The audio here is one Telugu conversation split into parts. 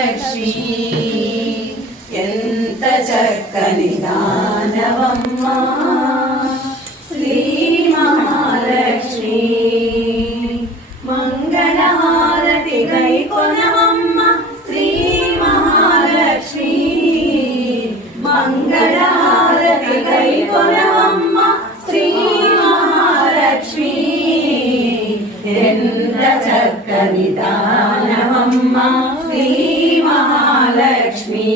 లక్ష్మి ఎంత చక్కని దానవమ్మ శ్రీ మహాలక్ష్మి మంగళహారతి గైకొనవమ్మ శ్రీ మహాలక్ష్మి మంగళహారతి గైకొనవమ్మ శ్రీ మహాలక్ష్మి ఎంత చక్కని దానవమ్మ శ్రీ మహాలక్ష్మి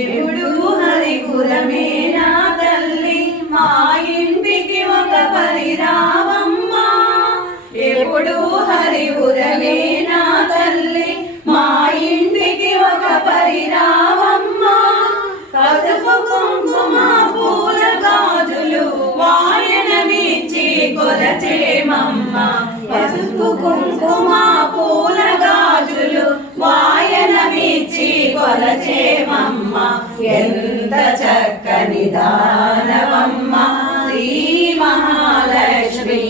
ఎప్పుడు హరిపురమే నా తల్లి మా ఇంటికి ఒక పరిరావమ్మ ఎప్పుడు హరిపురమే నా తల్లి మా ఇంటికి ఒక పరిరావమ్మ పసుపు కుంకుమ పూల గాజులు వాయనమిచ్చి కొలచేమమ్మ పసుపు కుంకుమ పూల గాజులు వాయనమిచ్చి కొలచేమమ్మ ఎంత చక్కని దానవమ్మ శ్రీ మహాలక్ష్మి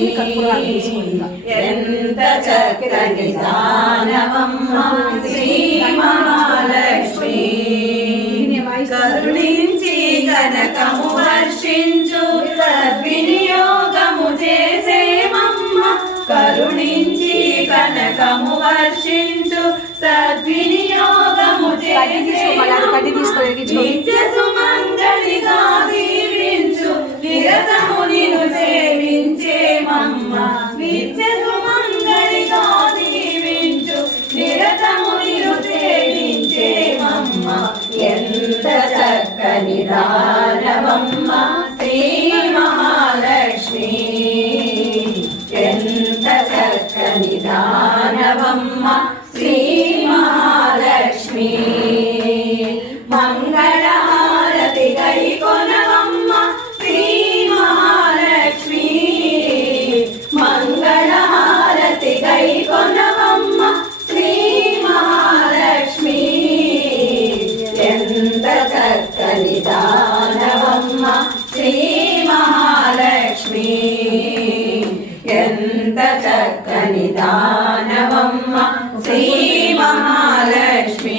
ఎంత చక్కని దానవమ్మ శ్రీ మహాలక్ష్మి కరుణించి కనకము వర్షించు సద్వినియోగము చేసేమమ్మ కరుణించి కనకము వర్షించు సద్వినియోగము నిత్య సుమంగళిగా దీవించు నిరతము నిన్ను సేవించేమమ్మ నిత్య సుమంగళిగా దీవించు నిరతము నిన్ను సేవించేమమ్మ ఎంత చక్కని దానవమ్మ శ్రీ మహాలక్ష్మి ఎంత చక్కని దానవమ్మ శ్రీ మహాలక్ష్మి మంగళహారతి గైకొనవమ్మ శ్రీ మహాలక్ష్మి మంగళహారతి గైకొనవమ్మ శ్రీ మహాలక్ష్మి ఎంత చక్కని దానవమ్మ శ్రీ మహాలక్ష్మి ఎంత చక్కని దానవమ్మ శ్రీ మహాలక్ష్మి